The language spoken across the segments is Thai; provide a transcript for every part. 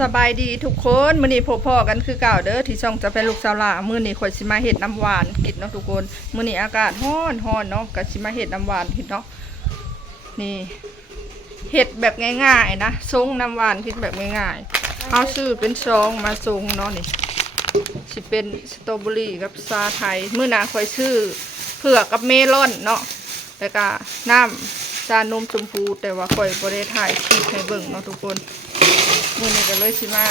สบายดีทุกคนมื้อนี้พบพ่อกันคือเก่าเด้อที่ช่องจะเป็นลูกสาวหล่ามื้อนี้ข่อยสิมาเฮ็ดน้ำหวานกินเนาะทุกคนมื้อนี้อากาศร้อนเนาะก็สิมาเฮ็ดน้ำหวานกินเนาะนี่เฮ็ดแบบง่ายๆนะทรงน้ำหวานกินแบบง่ายๆเอาซื้อเป็นซองมาทรงเนาะนี่สิเป็นสตรอเบอรี่กับชาไทยมื้อหน้าข่อยซื้อเผือกกับเมลอนเนาะแล้วก็น้ำชานมชมพูแต่ว่าข่อยบ่ได้ถ่ายคลิปให้เบิ่งเนาะทุกคนมื้อนี้ก็เลยสิมา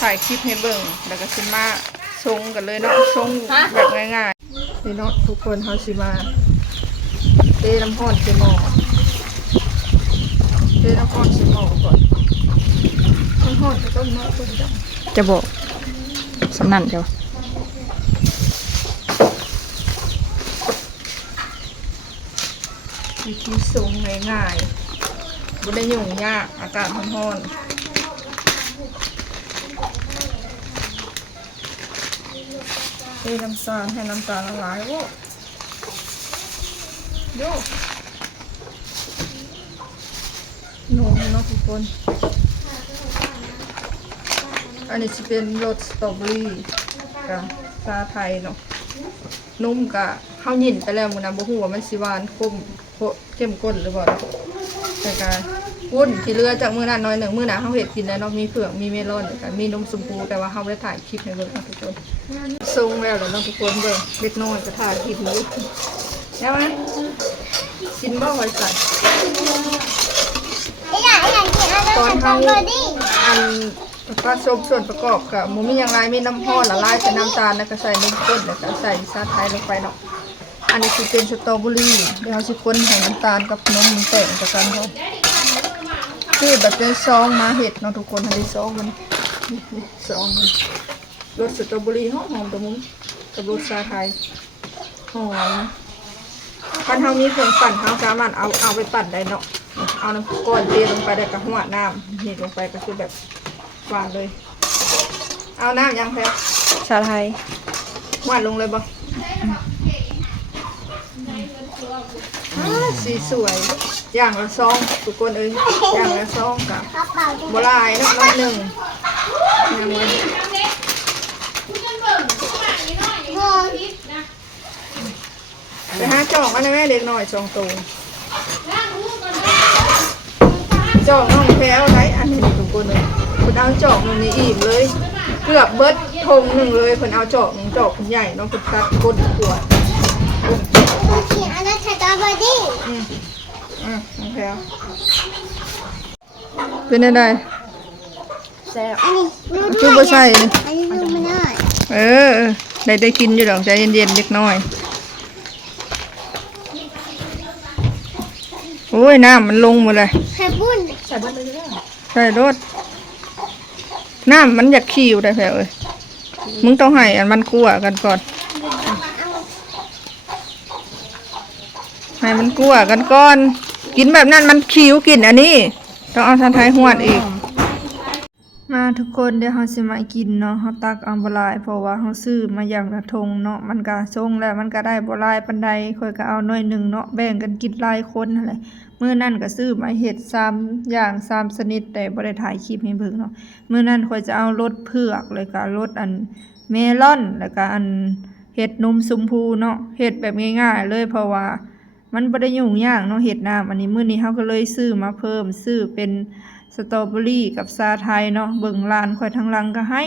ถ่ายคลิปให้เบิ่งแล้วก็สิมาชงกันเลยเนาะชงแบบง่ายๆนี่เนาะทุกคนเฮาสิมาเทน้ำร้อนใส่หม้อเทน้ำร้อนใส่หม้อก่อนน้ำร้อนจะต้องเนาะต้มจังจะบอกสำนันเจ้าวิธีชงง่ายๆบ่ได้ยุ่งยากอากาศร้อนเทน้ำตาลให้น้ำตาลละลายโว้โยนมเนาะทุกคนอันนี้จะเป็นรสสตรอเบอรี่กับชาไทยเนาะนุ่มกับข้าวหยินไปแล้วมันนะบ่ฮู้ว่ามันสิหวานเข้มข้นหรือเปล่าแต่การวุ้นที่เหลือจากมื้อนั้นน้อยหนึ่งมื้อหน้าเฮาเฮ็ดกินแล้วเนาะมีเผือกมีเมลอนแล้วมีนมชมพูแต่ว่าเฮาได้ถ่ายคลิปให้เบิ่งทุกคนส่งแล้วเนาะทุกคนเบิ่งเล็กน้อยก็ถ่ายคลิปอยู่แล้วมั้ยกินบ่ค่อยใส่ตอนเฮาอันผสมส่วนประกอบกับหมูมีอย่างไรมีน้ำร้อนละลายใส่น้ำตาลแล้วก็ใส่นมข้นแล้วก็ใส่ชาไทยลงไปเนาะอันนี้คือเป็นสตรอเบอรี่เดี๋ยวเราสิคนให้น้ำตาลกับนมมันแตกจากกันเขาคือแบบเป็นซองมาเห็ดเนาะทุกคนอันนี้ซองมันซองรสสตรอเบอรี่หอมตัวมุ้งกับรสชาไทยหอมคันเฮามีเครื่องปั่นเฮาสามารถเอาไปปั่นได้เนาะเอาน้ำก้อนเทลงไปได้กับหัวน้ำนี่ลงไปก็คือแบบหวานเลยเอาน้ำยังแพ้ชาไทยหวานลงเลยบ่สีสวยอย่างละซองทุกคนเอ้ยอย่างละซองกับบัวลายน้ำหนึ่งอย่างเลยไปหาจอกอันนี้แม่เล็กหน่อยจองตูจอกน้องแพ้วไรอันนี้ทุกคนเลยคุณเอาจอกหนึ่งนี่อิ่มเลยเกือบเบิดทงหนึ่งเลยคุณเอาจอกหนึ่งจอกใหญ่น้องคุณตัดก้นขวดอันนั้นสตรอเบอรี่โอเคเป็นอะไรแซ่บอันนี้ชุบใส่อันนี้ดูไม่ได้ได้กินอยู่ดอกใจเย็นๆเล็กน้อยโอ้ยน้ำมันลงหมดเลยใส่บุ้นใส่บุ้นเลยใส่รถน้ำมันอยากขี้อยู่ได้แผลเลยมึงต้องให้อันมันกลัวกันก่อนให้มันกลัวกันก่อนกินแบบนั้นมันคิ้วกินอันนี้ต้องเอาชาไทยหวดอีกมาทุกคนเดี๋ยวเราสิมากินเนาะเราตักเอาบ่หลายเพราะว่าเราซื้อมาอย่างละทงเนาะมันก็ส่งแล้วมันก็ได้บ่หลายปานใดค่อยก็เอาน้อยหนึ่งเนาะแบ่งกันกินหลายคนนั่นแหละมื้อนั้นก็ซื้อมาเฮ็ด3อย่าง3ชนิดแต่บ่ได้ถ่ายคลิปให้เบิ่งเนาะมื้อนั้นค่อยจะเอารสเผือกแล้วก็รสอันเมลอนแล้วก็อันเฮ็ดนมชมพูเนาะเฮ็ดแบบง่ายๆเลยเพราะว่ามันบ่ได้ยุ่งยากเนาะเฮ็ดน้ำอันนี้มื้อนี้เฮาก็เลยซื้อมาเพิ่มซื้อเป็นสตรอเบอรี่กับชาไทยเนาะเบิ่งร้านข่อยทางหลังก็ให้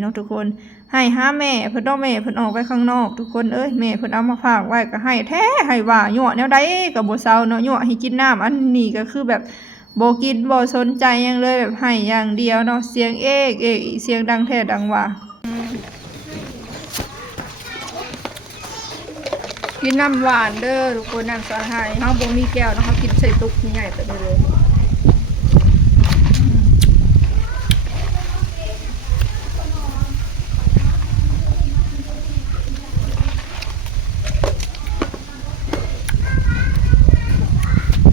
เนาะทุกคนให้หาแม่เพิ่นเอาแม่เพิ่นออกไปข้างนอกทุกคนเอ้ยแม่เพิ่นเอามาฝากไว้ก็ให้แท้ให้ว่ายั่วแนวใดก็บ่เซาเนาะยั่วให้กินน้ำอันนี้ก็คือแบบบ่กินบ่สนใจหยังเลยแบบให้อย่างเดียวเนาะเสียงเอกเสียงดังแท้ดังว่ากินน้ำหวานเด้อทุกคนน้ำชาไทยเฮาบ่มีแก้วเนาะเฮากินใส่ตุกใหญ่ไปเลย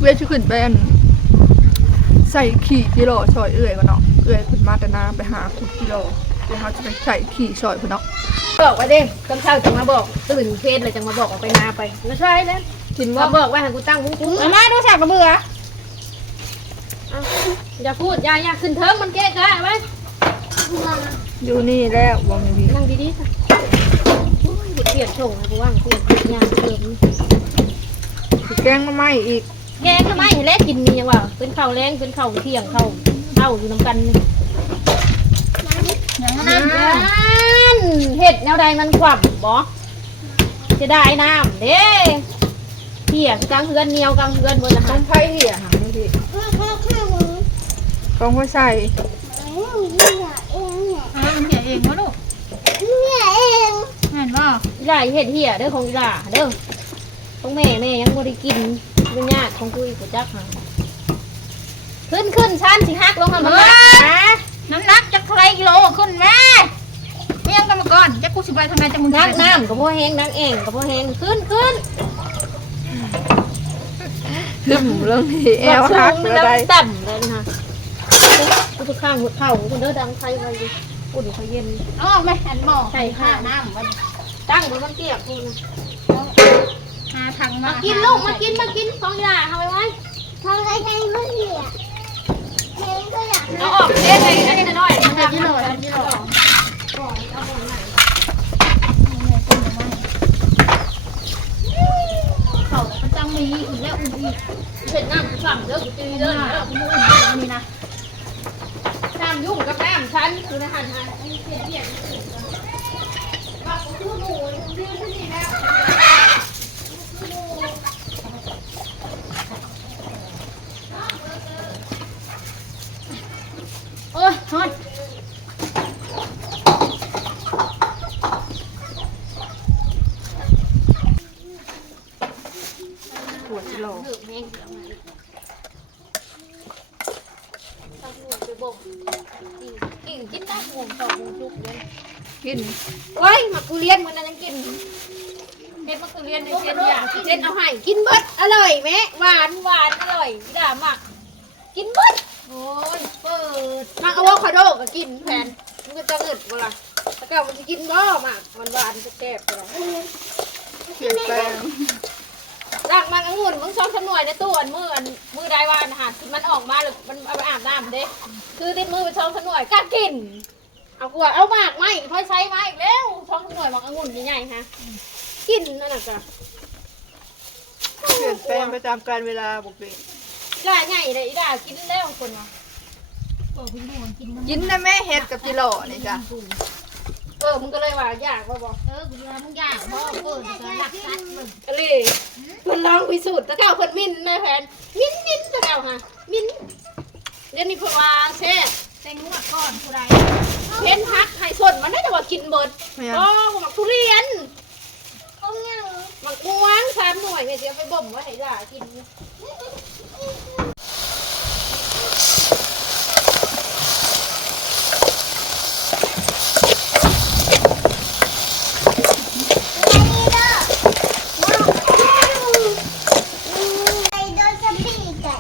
เวชขึ้นเป็นใส่ขี่กิโลซอยกันเนาะขึ้นมาแต่นาไปหาคุดกิโลเดี๋ยวเขาจะไปใส่ขี่ซอยเนาะบอกว่าเด้ตอนเช้าจังมาบอกตื่นเพศเลยจังมาบอกออกไปนาไปไม่ใช่แล้วกินว่าบอกว่าให้กูตั้งมุ้งมาดูฉากกระเบืออย่าพูดอย่าขึ้นเทิงมันเก๊กะไว้ อยู่นี่แล้วบ่มีพี่ นั่งดีๆค่ะโอ้ยเปลี่ยนส่งให้กูว่างเปลี่ยนงานเติม แกงมาใหม่อีก แกงก็ไม่เล็กกินนี่ยังว่าเป็นข้าวแรงเป็นข้าวเที่ยงข้าวอยู่น้ำกันนี่นั่นเห็ดแนวใดมันขวับบ่จะได้น้ำเด้เที่ยงกลางเฮือนเหนียวกลางเฮือนบนอาหา ต้ ร องไผ่เหี้ยหาไม่พี่ต้องไผ่ใส่ มันเหี่ยเองวะลูกเห็นป่ะ อีหล่าเห็ดเหี้ยเด้อของอีหล่าเด้อของแม่ยังบ่ได้กินเป็นญาติของกูอีกกูจักหาขึ้นชั้นสิฮักลงมามันนะ น้ำหนักจะใครกิโลขึ้นแม่ไม่ยังกันมาก่อนจะกูสิไปทำไมจะมึง นักน้ำกับพ่อแห้งนักเองกับพ่อแห้งขึ้น ลืมเรื่องที่แอวหัก แล้ แล้ว วได้ ต่ำเลยนะคะกูทุกข้างหัวเข่ากูเด้อดังไฟไปอุ่นไฟเย็น อ๋อไม่เห็นหม้อใส่ข้าวน้ำมัน ตั้งบนมันเกียบกู หาทาง มา มา กินลูกมากินของยาเอาไว้ ทำอะไรกันเมื่อกี้อ่ะเพลงก็อยาก เอาออกเทสเลยอันนี้น้อยๆนะครับ ที่หล่อที่หล่อ เขามันจังมีอุ่นแล้วอุ่นอีก เผ็ดน้ำสั่งเด้อกูตีเด้อ นี่นะ น้ำยุ่งกับน้ำฉันคือนะฮันไอ้เพี้ยนว่ากูคือหมูยืนที่นี่แล้ว โอ้ยฮอน ปวดจิโล เหือกแห้งเหือกมาตั้งหมูไปบ่มกินได้หมูต่อหมูจุกเลย กิน โอ้ยมักทุเรียนมันยังกินเห็ดมักทุเรียนในเส้นอย่างเส้นเอาให้กินเบิดอร่อยไหมหวานอร่อยพี่ดามักกินเบิดโอ้ยเปิดมักอะโวคาโดก็กินแทนมันก็จะเงิดเวลาแล้วก็มันจะกินบ่มักหวานจะแซ่บเวลา เปลี่ยนแปลง รากมันองุ่นมึงชอบขนวยในตู้อันมือใดวานอาหารที่มันออกมาหรือมันเอาไปอาบน้ำเด้คือติดมือไปช่องขนวยกล้ากินเอากลัวเอามากไหมพอใช้มาอีกแล้วช่องขนวยมักองุ่นใหญ่ๆฮะกินนั่นน่ะจ้ะ เปลี่ยนแปลงประจำการเวลาปกติ ด่าใหญ่เลยอีด่ากินแล้วคนเนาะ บอกพี่ดูกินมัน กินนะแม่เฮ็ดกับจิโลนี่จ้ะ มึงก็เลยว่าอยากว่าบอก กูจะมึงอยากบอกเปิดจะหลักซัดมึง อะไรมันลองพิสูจน์ตะเก้าคนมินแม่แฟนมินตะเก้าฮะมินเดี๋ยวนี้พวกว่าเซ่ แต่งวดก่อนกูไร เพนพักไฮสดมันน่าจะว่ากินเบิดอ๋อหมักทุเรียน เขาเนี่ย หมักม่วง3 หน่วยแม่จะเอาไปบ่มไว้ให้ด่ากิน ไอ้โดนสปีดอ่ะ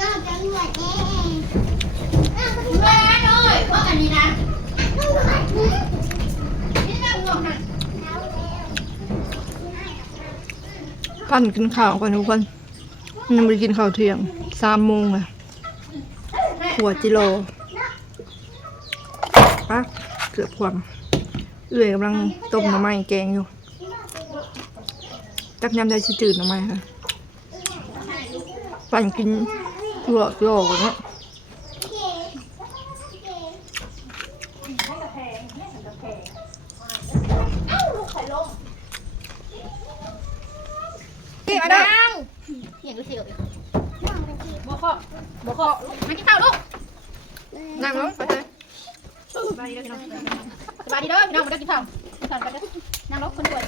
น่าจะหมดเองน่าจะหมด เลยเพราะอันนี้นะ ปั้นกินข้าวกันทุกคนยังไม่ได้กินข้าวเที่ยง3 โมงเลยปวดจิโลปะเกือบความเอื่อยกำลังต้มหน่อไม้แกงอยู่จักยำได้สิจืดหน่อไม้ค่ะปั่นกินหลอกหยอกเนาะนี่มาได้ อย่างกูเสียวอีก บ่เคาะบ่เคาะ มากินข้าวลูก นั่งลงไปเลย สบายดีเด้อพี่น้องสบายดีเด้อพี่น้องมาได้กินข้าวกินข้าวกันเด้อนั่งรถคนด่วน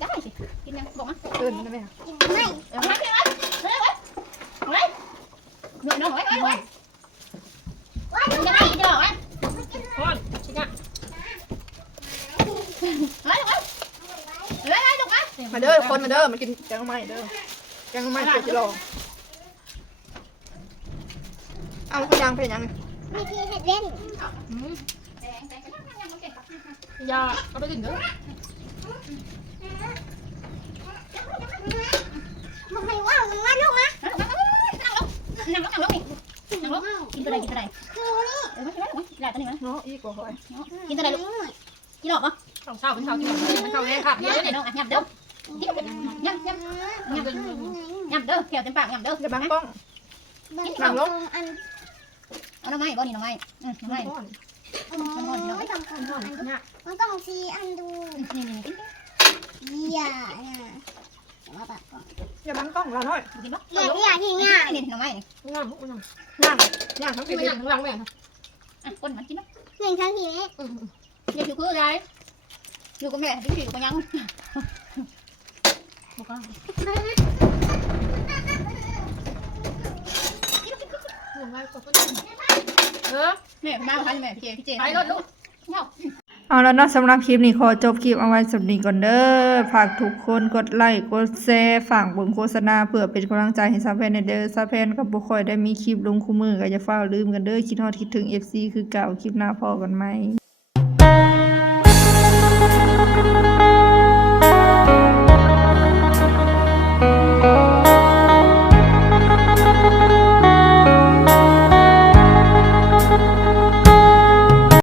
ได้สิกินยังบอกมา ตื่นได้ไหมคะ ไม่ เอาไว้เอาไว้เอาไว้เหนื่อยน้องเอาไว้เอาไว้มึงจะตีจะหรอวะ พอนชินะ เอาไว้เอาไว้เอาไว้ลูกมา มาเด้อคนมาเด้อมากินแกงหน่อไม้เด้อแกงหน่อไม้ปวดจิโลเอาพยางเพลงยัง ไม่ที่เห็ดเล่น ยาเอาไปกินเด้อ มันไม่ ตัวใดกินตัวใดไม่ใช่ไหมหลายตัวนี้มั้ย เนาะอีกกว่าหอย กินตัวใดลูกกินหรอกปะ เช้ากินข้าวแห้งครับ ยำเด้อน้องยำเด้อยำเด้อแก้วเต็มปากยำเด้อ อย่าบังกล้อง นั่งลงอัน เอาน้องไม้บ่นี่น้องไม้น้องไม้ ไม่ต้องคนอันมันต้องซีอันดู อย่ามาแบบก่อน อย่าบังกล้องเราหน่อย กินปะ อย่าที่ง่าย นี่น้องไม้นี่ ย่าง ย่างทั้ง กิ ปี นย่างทั้งหลังแม่ คนมันกินปะ หนึ่งทั้งทีนี้ อย่าผิวคืออะไรอยู่กับแม่ที่ผิวกับยังบอกว่า แม่มาพันแม่พี่เจ ไปรถลูก เอาแล้วเนาะสำหรับคลิปนี้ขอจบคลิปเอาไว้สำหรับนี้ก่อนเด้อฝากทุกคนกดไลค์กดแชร์ฝากเบิ่งโฆษณาเพื่อเป็นกำลังใจให้ซาแพนเด้อซาแพนกับบ่ค่อยได้มีคลิปลงคู่มือก็อย่าฟ้าวลืมกันเด้อคิดฮอดคิดถึง FC คือเก่าคลิปหน้าพอกันไหม